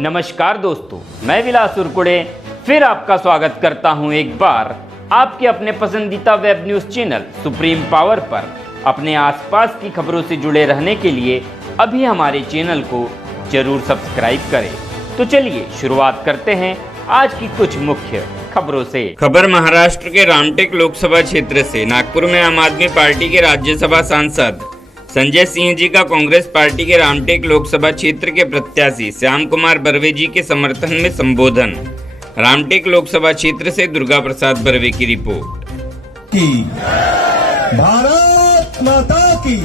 नमस्कार दोस्तों, मैं विलास उरकुड़े फिर आपका स्वागत करता हूं एक बार आपके अपने पसंदीदा web news channel supreme power पर। अपने आसपास की खबरों से जुड़े रहने के लिए अभी हमारे चैनल को जरूर सब्सक्राइब करें। तो चलिए शुरुआत करते हैं आज की कुछ मुख्य खबरों से। खबर महाराष्ट्र के रामटेक लोकसभा क्षेत्र से। नागपुर में आम आदमी पार्टी के राज्यसभा सांसद संजय सिंह जी का कांग्रेस पार्टी के रामटेक लोकसभा क्षेत्र के प्रत्याशी श्याम कुमार बर्वे जी के समर्थन में संबोधन। रामटेक लोकसभा क्षेत्र से दुर्गा प्रसाद बर्वे की रिपोर्ट। भारत माता की,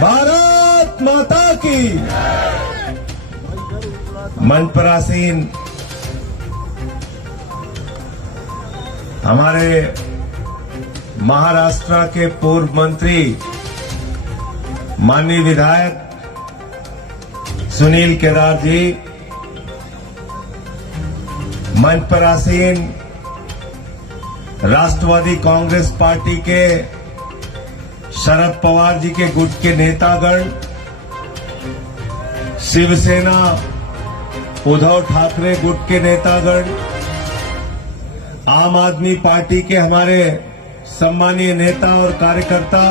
भारत माता की। मंच पर आसीन हमारे महाराष्ट्र के पूर्व मंत्री माननीय विधायक सुनील केदार जी, मंच पर आसीन राष्ट्रवादी कांग्रेस पार्टी के शरद पवार जी के गुट के नेतागण, शिवसेना उद्धव ठाकरे गुट के नेतागण, आम आदमी पार्टी के हमारे सम्मानीय नेता और कार्यकर्ता,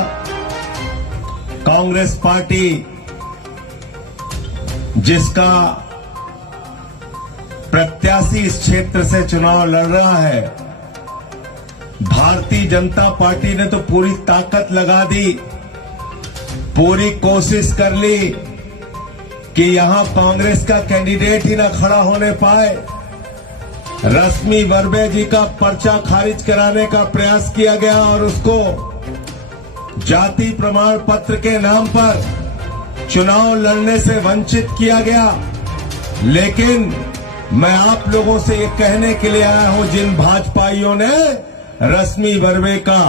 कांग्रेस पार्टी जिसका प्रत्याशी इस क्षेत्र से चुनाव लड़ रहा है, भारतीय जनता पार्टी ने तो पूरी ताकत लगा दी, पूरी कोशिश कर ली कि यहां कांग्रेस का कैंडिडेट ही न खड़ा होने पाए। रश्मि बर्वे जी का पर्चा खारिज कराने का प्रयास किया गया और उसको जाति प्रमाण पत्र के नाम पर चुनाव लड़ने से वंचित किया गया। लेकिन मैं आप लोगों से ये कहने के लिए आया हूं, जिन भाजपाइयों ने रश्मि बर्वे का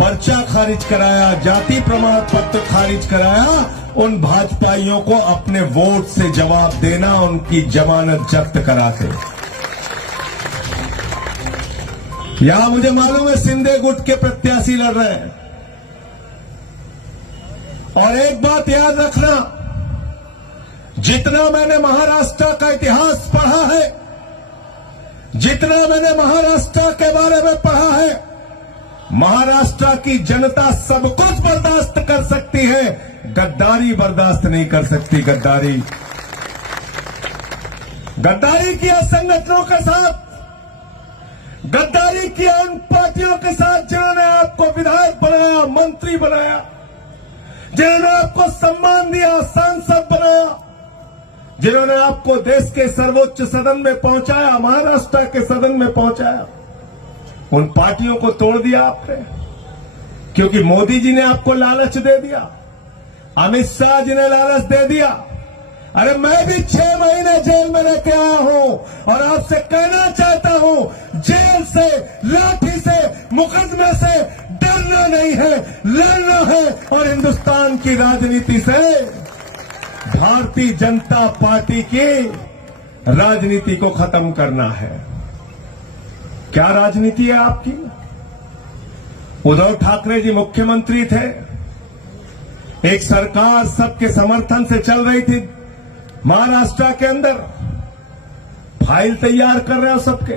पर्चा खारिज कराया, जाति प्रमाण पत्र खारिज कराया, उन भाजपाइयों को अपने वोट से जवाब देना, उनकी जमानत जब्त करा के। यहां मुझे मालूम है शिंदे गुट के प्रत्याशी लड़ रहे हैं, और एक बात याद रखना, जितना मैंने महाराष्ट्र का इतिहास पढ़ा है, जितना मैंने महाराष्ट्र के बारे में पढ़ा है, महाराष्ट्र की जनता सब कुछ बर्दाश्त कर सकती है, गद्दारी बर्दाश्त नहीं कर सकती। गद्दारी किया संगठनों के साथ, गद्दारी किया उन पार्टियों के साथ जिन्होंने आपको विधायक बनाया, मंत्री बनाया, जिन्होंने आपको सम्मान दिया, सांसद बनाया, जिन्होंने आपको देश के सर्वोच्च सदन में पहुंचाया, महाराष्ट्र के सदन में पहुंचाया, उन पार्टियों को तोड़ दिया आपने, क्योंकि मोदी जी ने आपको लालच दे दिया, अमित शाह जी ने लालच दे दिया। अरे मैं भी 6 महीने जेल में रह के आया हूं और आपसे कहना चाहता हूं, जेल से, लाठी से, मुकदमे से डरना नहीं है, लड़ना है, और हिंदुस्तान की राजनीति से, भारतीय जनता पार्टी की राजनीति को खत्म करना है। क्या राजनीति है आपकी? उद्धव ठाकरे जी मुख्यमंत्री थे, एक सरकार सबके समर्थन से चल रही थी महाराष्ट्र के अंदर, फाइल तैयार कर रहे हो सबके,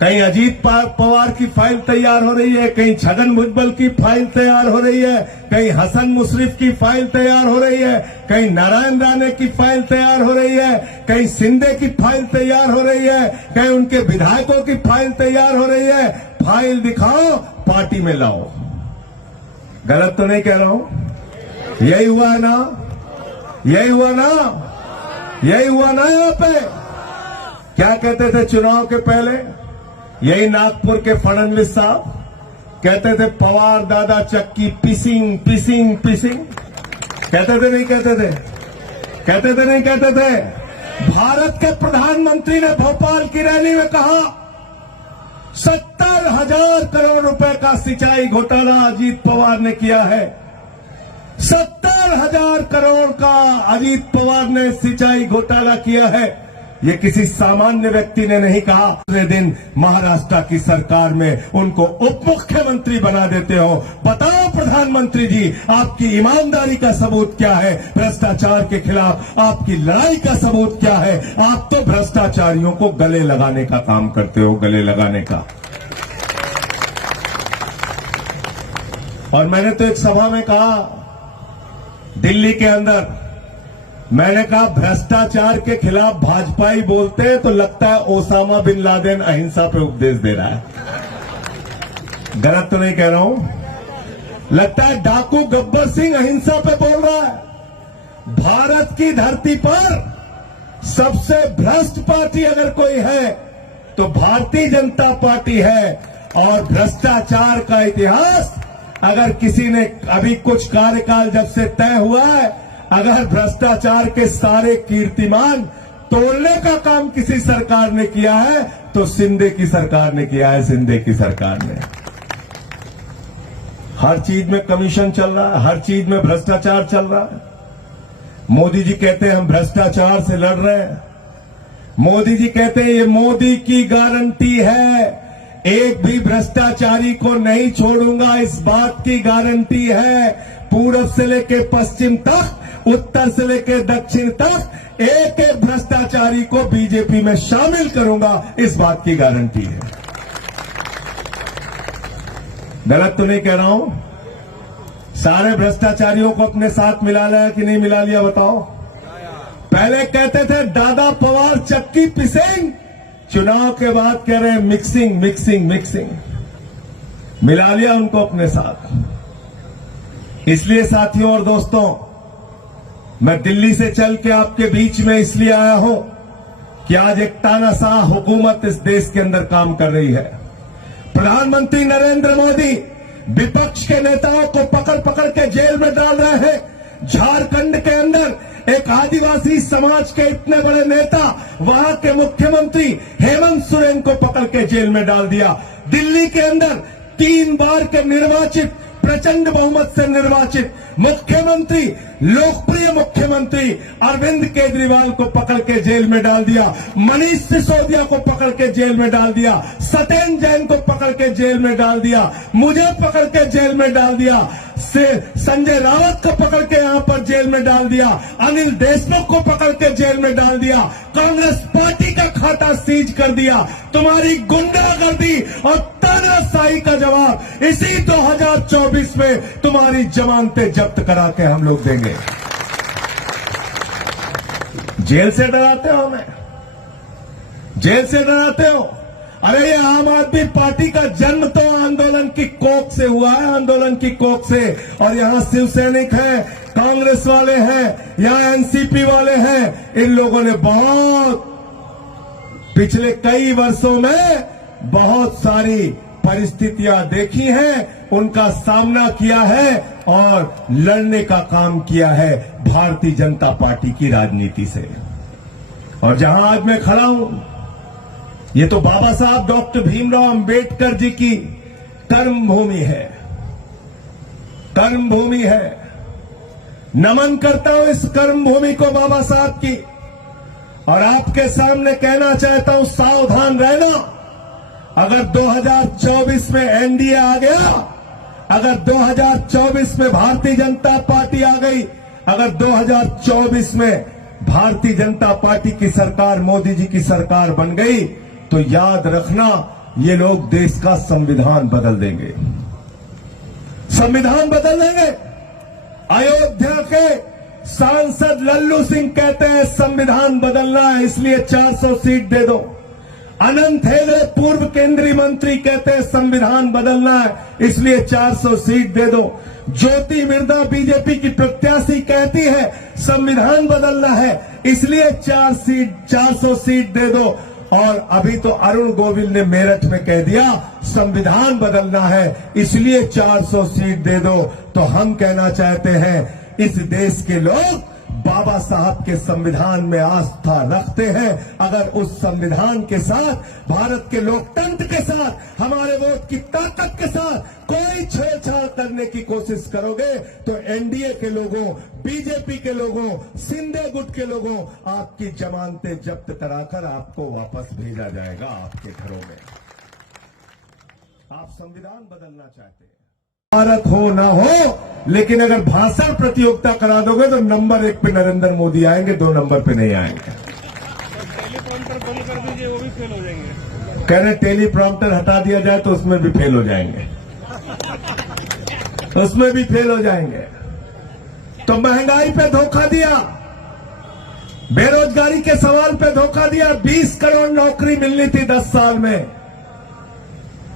कहीं अजीत पवार की फाइल तैयार हो रही है, कहीं छगन भुजबल की फाइल तैयार हो रही है, कहीं हसन मुशर्रफ की फाइल तैयार हो रही है, कहीं नारायण राणे की फाइल तैयार हो रही है, कहीं शिंदे की फाइल तैयार हो रही है, कहीं उनके विधायकों की फाइल तैयार हो रही है। फाइल दिखाओ, पार्टी में लाओ। गलत तो नहीं कह रहा हूं? यही हुआ है ना? यही हुआ ना? यही हुआ ना? यहाँ पे क्या कहते थे चुनाव के पहले? यही नागपुर के फडणवीस साहब कहते थे, पवार दादा चक्की पिसिंग पिसिंग पिसिंग। कहते थे नहीं कहते थे? कहते थे नहीं कहते थे? भारत के प्रधानमंत्री ने भोपाल की रैली में कहा 70,000 करोड़ रुपए का सिंचाई घोटाला अजीत पवार ने किया है। 70,000 करोड़ का अजीत पवार ने सिंचाई घोटाला किया है। ये किसी सामान्य व्यक्ति ने नहीं कहा। दूसरे दिन महाराष्ट्र की सरकार में उनको उप मुख्यमंत्री बना देते हो। बताओ प्रधानमंत्री जी, आपकी ईमानदारी का सबूत क्या है? भ्रष्टाचार के खिलाफ आपकी लड़ाई का सबूत क्या है? आप तो भ्रष्टाचारियों को गले लगाने का काम करते हो, गले लगाने का। और मैंने तो एक सभा में कहा दिल्ली के अंदर, मैंने कहा भ्रष्टाचार के खिलाफ भाजपाई बोलते हैं तो लगता है ओसामा बिन लादेन अहिंसा पे उपदेश दे रहा है। गलत तो नहीं कह रहा हूं? लगता है डाकू गब्बर सिंह अहिंसा पे बोल रहा है। भारत की धरती पर सबसे भ्रष्ट पार्टी अगर कोई है तो भारतीय जनता पार्टी है। और भ्रष्टाचार का इतिहास अगर किसी ने अभी कुछ कार्यकाल जब से तय हुआ है, अगर भ्रष्टाचार के सारे कीर्तिमान तोड़ने का काम किसी सरकार ने किया है तो शिंदे की सरकार ने किया है। शिंदे की सरकार ने हर चीज में कमीशन चल रहा है, हर चीज में भ्रष्टाचार चल रहा है। मोदी जी कहते हैं हम भ्रष्टाचार से लड़ रहे हैं। मोदी जी कहते हैं ये मोदी की गारंटी है, एक भी भ्रष्टाचारी को नहीं छोड़ूंगा, इस बात की गारंटी है। पूरब से लेके पश्चिम तक, उत्तर से लेके दक्षिण तक एक एक भ्रष्टाचारी को बीजेपी में शामिल करूंगा, इस बात की गारंटी है। गलत तो नहीं कह रहा हूं? सारे भ्रष्टाचारियों को अपने साथ मिला लिया कि नहीं मिला लिया बताओ? पहले कहते थे दादा पवार चक्की पिसेंग, चुनाव के बाद कह रहे हैं मिक्सिंग मिक्सिंग मिक्सिंग। मिला लिया उनको अपने साथ। इसलिए साथियों और दोस्तों, मैं दिल्ली से चल के आपके बीच में इसलिए आया हूं कि आज एक तानाशाह हुकूमत इस देश के अंदर काम कर रही है। प्रधानमंत्री नरेंद्र मोदी विपक्ष के नेताओं को पकड़ पकड़ के जेल में डाल रहे हैं। झारखंड के अंदर एक आदिवासी समाज के इतने बड़े नेता, वहां के मुख्यमंत्री हेमंत सोरेन को पकड़ के जेल में डाल दिया। दिल्ली के अंदर 3 बार के निर्वाचित, प्रचंड बहुमत से निर्वाचित मुख्यमंत्री, लोकप्रिय मुख्यमंत्री अरविंद केजरीवाल को पकड़ के जेल में डाल दिया। मनीष सिसोदिया को पकड़ के जेल में डाल दिया। सत्येंद्र जैन को पकड़ के जेल में डाल दिया। मुझे पकड़ के जेल में डाल दिया। संजय रावत को पकड़ के यहां पर जेल में डाल दिया। अनिल देशमुख को पकड़ के जेल में डाल दिया। कांग्रेस पार्टी का खाता सीज कर दिया। तुम्हारी गुंडागर्दी और तानाशाही का जवाब इसी 2024 में तुम्हारी जमानतें जब्त करा के हम लोग देंगे। जेल से डराते हो हमें? जेल से डराते हो? अरे ये आम आदमी पार्टी का जन्म तो आंदोलन की कोख से हुआ है, आंदोलन की कोख से। और यहां शिव सैनिक हैं, कांग्रेस वाले हैं, यहां एनसीपी वाले हैं। इन लोगों ने बहुत पिछले कई वर्षों में बहुत सारी परिस्थितियां देखी हैं, उनका सामना किया है और लड़ने का काम किया है भारतीय जनता पार्टी की राजनीति से। और जहां आज मैं खड़ा हूं, ये तो बाबा साहब डॉक्टर भीमराव अंबेडकर जी की कर्मभूमि है, कर्मभूमि है। नमन करता हूं इस कर्मभूमि को, बाबा साहब की। और आपके सामने कहना चाहता हूं, सावधान रहना। अगर 2024 में एनडीए आ गया, अगर 2024 में भारतीय जनता पार्टी आ गई, अगर 2024 में भारतीय जनता पार्टी की सरकार, मोदी जी की सरकार बन गई, तो याद रखना ये लोग देश का संविधान बदल देंगे। संविधान बदल देंगे। अयोध्या के सांसद लल्लू सिंह कहते हैं संविधान बदलना है, इसलिए 400 सीट दे दो। अनंत हेगड़े पूर्व केंद्रीय मंत्री कहते हैं संविधान बदलना है, इसलिए 400 सीट दे दो। ज्योति मिर्धा बीजेपी की प्रत्याशी कहती है संविधान बदलना है, इसलिए 400 सीट दे दो। और अभी तो अरुण गोविल ने मेरठ में कह दिया संविधान बदलना है, इसलिए 400 सीट दे दो। तो हम कहना चाहते हैं, इस देश के लोग बाबा साहब के संविधान में आस्था रखते हैं, अगर उस संविधान के साथ, भारत के लोकतंत्र के साथ, हमारे वोट की ताकत के साथ कोई छेड़छाड़ करने की कोशिश करोगे तो एनडीए के लोगों, बीजेपी के लोगों, शिंदे गुट के लोगों आपकी जमानतें जब्त कराकर आपको वापस भेजा जाएगा आपके घरों में। आप संविधान बदलना चाहते हैं, भारत हो ना हो, लेकिन अगर भाषण प्रतियोगिता करा दोगे तो नंबर 1 पे नरेंद्र मोदी आएंगे, 2 नंबर पे नहीं आएंगे। टेलीप्रॉम्प्टर बंद कर दीजिए, वो भी फेल हो जाएंगे। कह रहे टेलीप्रॉम्प्टर हटा दिया जाए तो उसमें भी फेल हो जाएंगे, उसमें भी फेल हो जाएंगे। तो महंगाई पे धोखा दिया, बेरोजगारी के सवाल पे धोखा दिया। 20 करोड़ नौकरी मिलनी थी 10 साल में,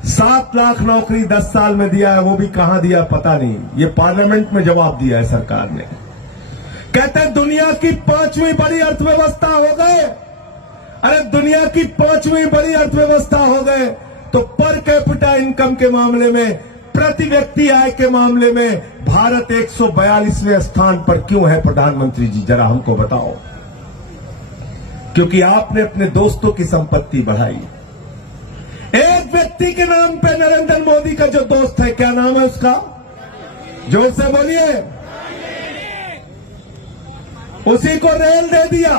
7 लाख नौकरी 10 साल में दिया है, वो भी कहां दिया पता नहीं। ये पार्लियामेंट में जवाब दिया है सरकार ने। कहते हैं दुनिया की 5वीं बड़ी अर्थव्यवस्था हो गए। अरे दुनिया की 5वीं बड़ी अर्थव्यवस्था हो गए तो पर कैपिटा इनकम के मामले में, प्रति व्यक्ति आय के मामले में भारत 142वें स्थान पर क्यों है? प्रधानमंत्री जी जरा हमको बताओ। क्योंकि आपने अपने दोस्तों की संपत्ति बढ़ाई। एक व्यक्ति के नाम पे नरेंद्र मोदी का जो दोस्त है, क्या नाम है उसका? जोर से बोलिए। उसी को रेल दे दिया,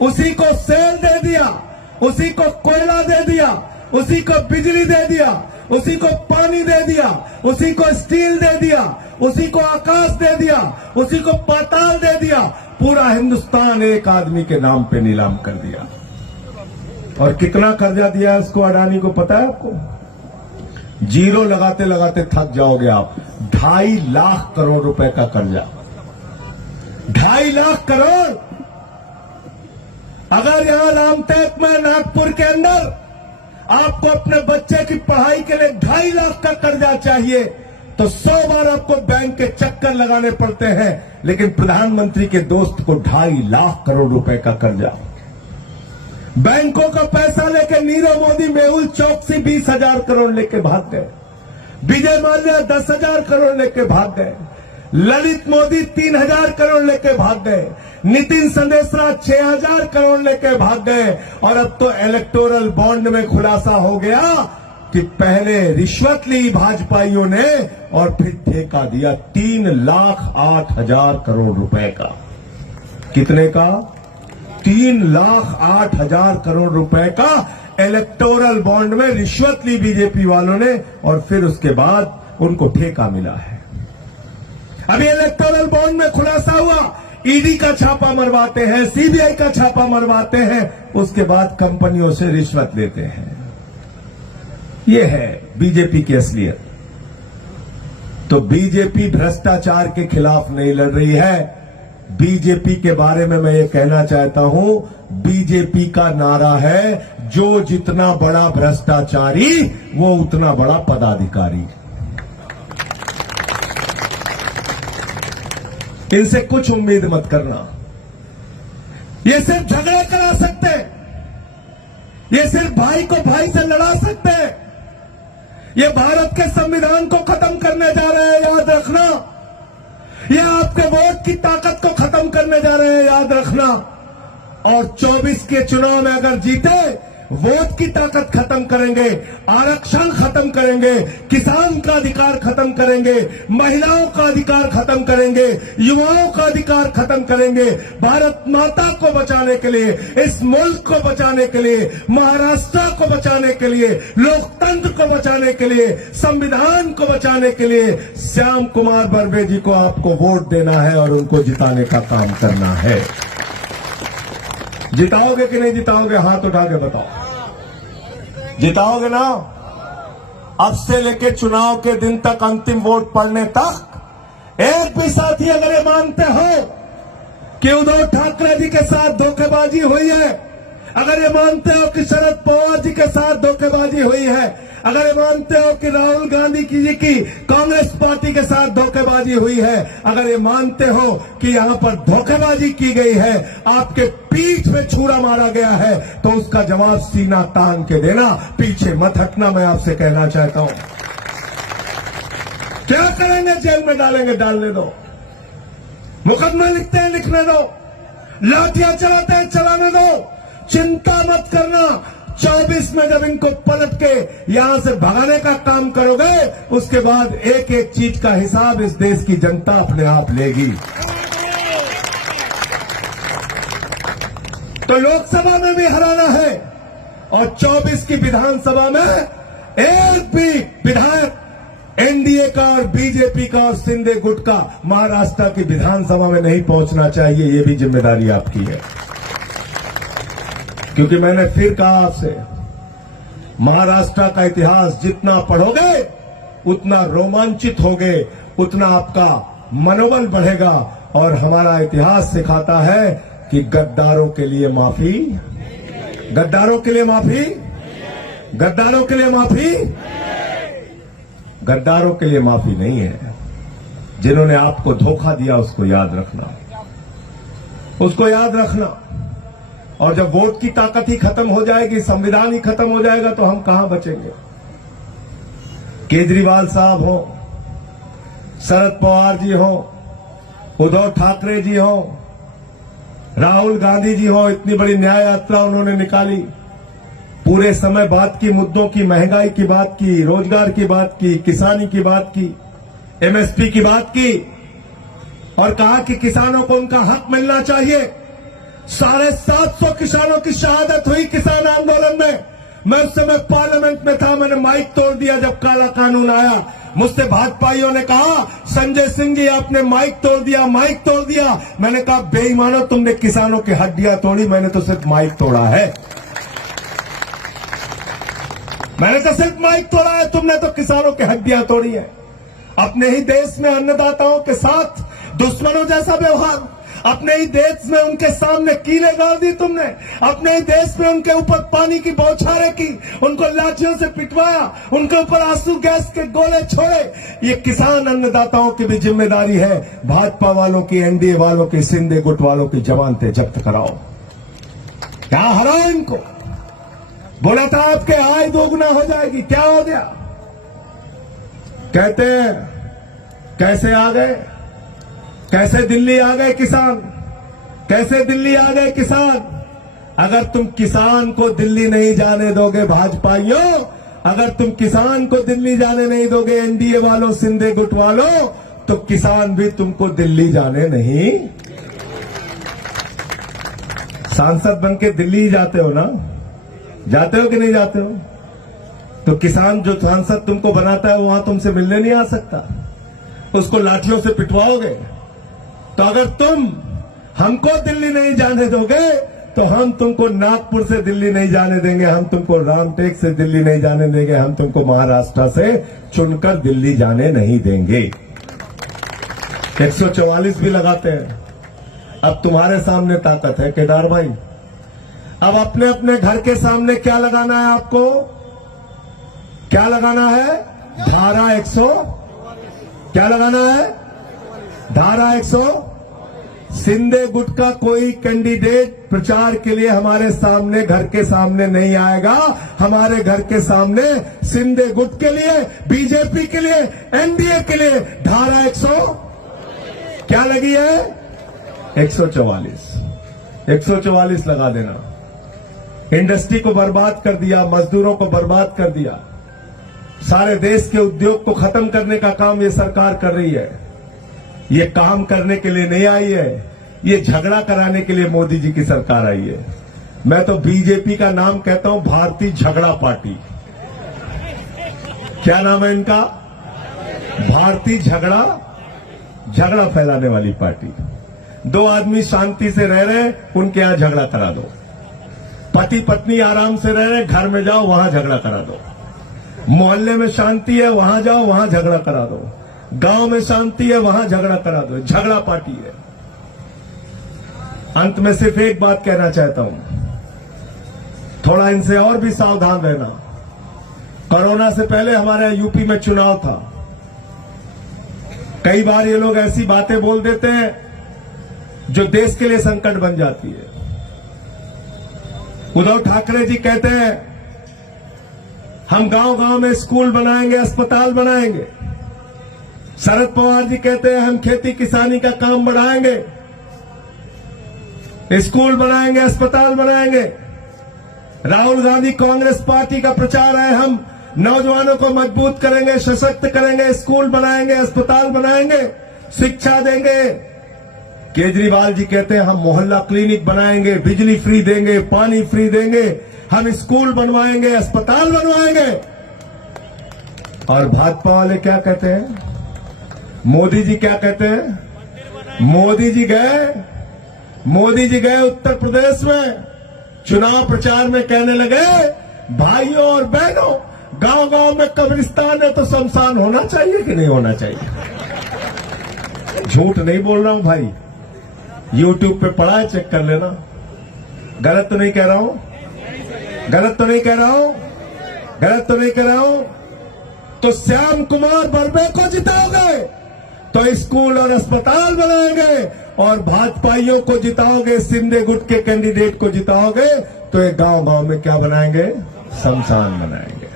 उसी को सेल दे दिया, उसी को कोयला दे दिया, उसी को बिजली दे दिया, उसी को पानी दे दिया, उसी को स्टील दे दिया, उसी को आकाश दे दिया, उसी को पाताल दे दिया। पूरा हिंदुस्तान एक आदमी के नाम पे नीलाम कर दिया। और कितना कर्जा दिया है उसको, अडानी को पता है आपको? जीरो लगाते लगाते थक जाओगे आप। 2.5 लाख करोड़ रुपए का कर्जा, 2.5 लाख करोड़। अगर यहां रामटेक में, नागपुर के अंदर आपको अपने बच्चे की पढ़ाई के लिए 2.5 लाख का कर्जा चाहिए तो 100 बार आपको बैंक के चक्कर लगाने पड़ते हैं, लेकिन प्रधानमंत्री के दोस्त को 2.5 लाख करोड़ रुपए का कर्जा। बैंकों का पैसा लेके नीरव मोदी, मेहुल चौकसी 20,000 करोड़ लेके भाग गए, विजय माल्या 10,000 करोड़ लेके भाग गए, ललित मोदी 3,000 करोड़ लेके भाग गए, नितिन संदेशरा 6,000 करोड़ लेके भाग गए। और अब तो इलेक्टोरल बॉन्ड में खुलासा हो गया कि पहले रिश्वत ली भाजपाइयों ने और फिर ठेका दिया 3,08,000 करोड़ रुपए का। कितने का? 3,08,000 करोड़ रुपए का इलेक्टोरल बॉन्ड में रिश्वत ली बीजेपी वालों ने और फिर उसके बाद उनको ठेका मिला है। अभी इलेक्टोरल बॉन्ड में खुलासा हुआ, ईडी का छापा मरवाते हैं, सीबीआई का छापा मरवाते हैं, उसके बाद कंपनियों से रिश्वत लेते हैं। ये है बीजेपी की असलियत। तो बीजेपी भ्रष्टाचार के खिलाफ नहीं लड़ रही है। बीजेपी के बारे में मैं ये कहना चाहता हूं, बीजेपी का नारा है, जो जितना बड़ा भ्रष्टाचारी वो उतना बड़ा पदाधिकारी। इनसे कुछ उम्मीद मत करना। ये सिर्फ झगड़े करा सकते हैं, ये सिर्फ भाई को भाई से लड़ा सकते हैं, ये भारत के संविधान को खत्म करने जा रहे हैं, याद रखना। ये आपके वोट की ताकत को खत्म करने जा रहे हैं, याद रखना। और 24 के चुनाव में अगर जीते, वोट की ताकत खत्म करेंगे, आरक्षण खत्म करेंगे, किसान का अधिकार खत्म करेंगे, महिलाओं का अधिकार खत्म करेंगे, युवाओं का अधिकार खत्म करेंगे। भारत माता को बचाने के लिए, इस मुल्क को बचाने के लिए, महाराष्ट्र को बचाने के लिए, लोकतंत्र को बचाने के लिए, संविधान को बचाने के लिए श्याम कुमार बर्वे जी को आपको वोट देना है और उनको जिताने का काम करना है। जिताओगे कि नहीं जिताओगे? हाथ उठा के बताओ। जिताओगे ना? अब से लेके चुनाव के दिन तक, अंतिम वोट पड़ने तक, एक भी साथी अगर ये मानते हो कि उद्धव ठाकरे जी के साथ धोखेबाजी हुई है, अगर ये मानते हो कि शरद पवार जी के साथ धोखेबाजी हुई है, अगर ये मानते हो कि राहुल गांधी जी की कांग्रेस पार्टी के साथ धोखेबाजी हुई है, अगर ये मानते हो कि यहां पर धोखेबाजी की गई है, आपके पीठ में छुरा मारा गया है, तो उसका जवाब सीना तान के देना, पीछे मत हटना। मैं आपसे कहना चाहता हूं, क्या करेंगे? जेल में डालेंगे, डालने दो। मुकदमा लिखते हैं लिखने दो, लाठियां चलाते हैं चलाने दो, चिंता मत करना। 24 में जब इनको पलट के यहां से भगाने का काम करोगे, उसके बाद एक एक चीज का हिसाब इस देश की जनता अपने आप लेगी। तो लोकसभा में भी हराना है और 24 की विधानसभा में एक भी विधायक एनडीए का और बीजेपी का और शिंदे गुट का महाराष्ट्र की विधानसभा में नहीं पहुंचना चाहिए। ये भी जिम्मेदारी आपकी है, क्योंकि मैंने फिर कहा आपसे, महाराष्ट्र का इतिहास जितना पढ़ोगे उतना रोमांचित होगे, उतना आपका मनोबल बढ़ेगा। और हमारा इतिहास सिखाता है कि गद्दारों के लिए माफी, गद्दारों के लिए माफी, गद्दारों के लिए माफी, गद्दारों के लिए माफी नहीं है। जिन्होंने आपको धोखा दिया उसको याद रखना, उसको याद रखना। और जब वोट की ताकत ही खत्म हो जाएगी, संविधान ही खत्म हो जाएगा, तो हम कहां बचेंगे। केजरीवाल साहब हो, शरद पवार जी हो, उद्धव ठाकरे जी हो, राहुल गांधी जी हो, इतनी बड़ी न्याय यात्रा उन्होंने निकाली, पूरे समय बात की, मुद्दों की, महंगाई की बात की, रोजगार की बात की, किसानी की बात की, एमएसपी की बात की, और कहा कि किसानों को उनका हक मिलना चाहिए। 750 किसानों की शहादत हुई किसान आंदोलन में। मैं उस समय पार्लियामेंट में था, मैंने माइक तोड़ दिया जब काला कानून आया। मुझसे भाजपाइयों ने कहा, संजय सिंह जी आपने माइक तोड़ दिया, माइक तोड़ दिया। मैंने कहा, बेईमानो, तुमने किसानों की हड्डियां तोड़ी, मैंने तो सिर्फ माइक तोड़ा है। मैंने तो सिर्फ माइक तोड़ा है, तुमने तो किसानों की हड्डियां तोड़ी है। अपने ही देश में अन्नदाताओं के साथ दुश्मनों जैसा व्यवहार, अपने ही देश में उनके सामने कीले गाड़ दी तुमने, अपने ही देश में उनके ऊपर पानी की बौछारें की, उनको लाठियों से पिटवाया, उनके ऊपर आंसू गैस के गोले छोड़े। ये किसान अन्नदाताओं की भी जिम्मेदारी है। भाजपा वालों की, एनडीए वालों की, शिंदे गुट वालों की जमानतें जब्त कराओ। क्या हराओ इनको। बोला था आपके आय दोगुना हो जाएगी, क्या हो गया। कहते हैं कैसे आ गए, कैसे दिल्ली आ गए किसान, कैसे दिल्ली आ गए किसान। अगर तुम किसान को दिल्ली नहीं जाने दोगे भाजपाइयों, अगर तुम किसान को दिल्ली जाने नहीं दोगे एनडीए वालों, शिंदे गुट वालों, तो किसान भी तुमको दिल्ली जाने नहीं। सांसद बनके दिल्ली जाते हो ना, जाते हो कि नहीं जाते हो। तो किसान जो सांसद तुमको बनाता है वहां तुमसे मिलने नहीं आ सकता, उसको लाठियों से पिटवाओगे। तो अगर तुम हमको दिल्ली नहीं जाने दोगे तो हम तुमको नागपुर से दिल्ली नहीं जाने देंगे, हम तुमको रामटेक से दिल्ली नहीं जाने देंगे, हम तुमको महाराष्ट्र से चुनकर दिल्ली जाने नहीं देंगे। 144 भी लगाते हैं। अब तुम्हारे सामने ताकत है केदार भाई। अब अपने अपने घर के सामने क्या लगाना है आपको, क्या लगाना है, धारा 100, क्या लगाना है, धारा 100। शिंदे गुट का कोई कैंडिडेट प्रचार के लिए हमारे सामने, घर के सामने नहीं आएगा। हमारे घर के सामने शिंदे गुट के लिए, बीजेपी के लिए, एनडीए के लिए धारा 100 क्या लगी है, 144। 144 लगा देना। इंडस्ट्री को बर्बाद कर दिया, मजदूरों को बर्बाद कर दिया, सारे देश के उद्योग को खत्म करने का काम ये सरकार कर रही है। ये काम करने के लिए नहीं आई है, ये झगड़ा कराने के लिए मोदी जी की सरकार आई है। मैं तो बीजेपी का नाम कहता हूं भारतीय झगड़ा पार्टी। क्या नाम है इनका, भारतीय झगड़ा, झगड़ा फैलाने वाली पार्टी। दो आदमी शांति से रह रहे हैं, उनके यहां झगड़ा करा दो। पति पत्नी आराम से रह रहे, घर में जाओ वहां झगड़ा करा दो। मोहल्ले में शांति है, वहां जाओ वहां झगड़ा करा दो। गांव में शांति है, वहां झगड़ा करा दो। झगड़ा पार्टी है। अंत में सिर्फ एक बात कहना चाहता हूं, थोड़ा इनसे और भी सावधान रहना। कोरोना से पहले हमारे यूपी में चुनाव था। कई बार ये लोग ऐसी बातें बोल देते हैं जो देश के लिए संकट बन जाती है। उद्धव ठाकरे जी कहते हैं हम गांव गांव में स्कूल बनाएंगे, अस्पताल बनाएंगे। शरद पवार जी कहते हैं हम खेती किसानी का काम बढ़ाएंगे, स्कूल बनाएंगे, अस्पताल बनाएंगे। राहुल गांधी कांग्रेस पार्टी का प्रचार है हम नौजवानों को मजबूत करेंगे, सशक्त करेंगे, स्कूल बनाएंगे, अस्पताल बनाएंगे, शिक्षा देंगे। केजरीवाल जी कहते हैं हम मोहल्ला क्लिनिक बनाएंगे, बिजली फ्री देंगे, पानी फ्री देंगे, हम स्कूल बनवाएंगे, अस्पताल बनवाएंगे। और भाजपा वाले क्या कहते हैं? मोदी जी क्या कहते हैं? मोदी जी गए उत्तर प्रदेश में चुनाव प्रचार में कहने लगे भाइयों और बहनों, गांव गांव में कब्रिस्तान है तो शमशान होना चाहिए कि नहीं होना चाहिए? झूठ नहीं बोल रहा हूं भाई, यूट्यूब पे पड़ा है, चेक कर लेना। गलत तो नहीं कह रहा हूं, गलत तो नहीं कह रहा हूं, गलत तो नहीं कह रहा हूं। तो श्याम कुमार बर्वे को जिताओगे तो स्कूल और अस्पताल बनाएंगे, और भाजपाइयों को जिताओगे, शिंदे गुट के कैंडिडेट को जिताओगे तो ये गांव गांव में क्या बनाएंगे? शमशान बनाएंगे।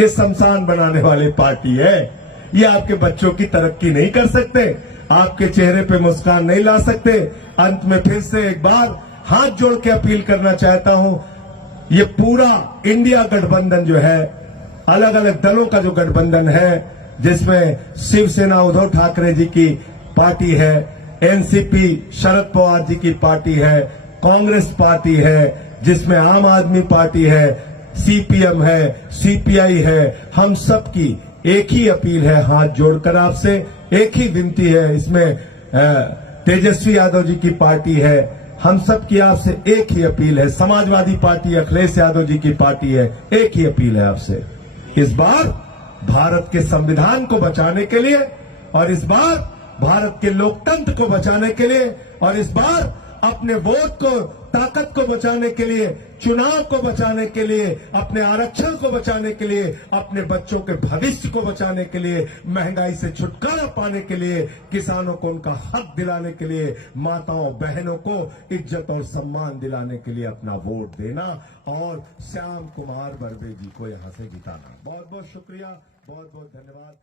ये शमशान बनाने वाली पार्टी है। ये आपके बच्चों की तरक्की नहीं कर सकते, आपके चेहरे पे मुस्कान नहीं ला सकते। अंत में फिर से एक बार हाथ जोड़ के अपील करना चाहता हूं, ये पूरा इंडिया गठबंधन जो है, अलग अलग दलों का जो गठबंधन है, जिसमें शिवसेना उद्धव ठाकरे जी की पार्टी है, एनसीपी शरद पवार जी की पार्टी है, कांग्रेस पार्टी है जिसमें आम आदमी पार्टी है, सीपीएम है, सीपीआई है, हम सब की एक ही अपील है, हाथ जोड़कर आपसे एक ही विनती है। इसमें तेजस्वी यादव जी की पार्टी है, हम सब की आपसे एक ही अपील है। समाजवादी पार्टी अखिलेश यादव जी की पार्टी है, एक ही अपील है आपसे। इस बार भारत के संविधान को बचाने के लिए, और इस बार भारत के लोकतंत्र को बचाने के लिए, और इस बार अपने वोट को, ताकत को बचाने के लिए, चुनाव को बचाने के लिए, अपने आरक्षण को बचाने के लिए, अपने बच्चों के भविष्य को बचाने के लिए, महंगाई से छुटकारा पाने के लिए, किसानों को उनका हक दिलाने के लिए, माताओं बहनों को इज्जत और सम्मान दिलाने के लिए अपना वोट देना और श्याम कुमार बर्वे जी को यहां से जिताना। बहुत बहुत शुक्रिया, बहुत बहुत धन्यवाद।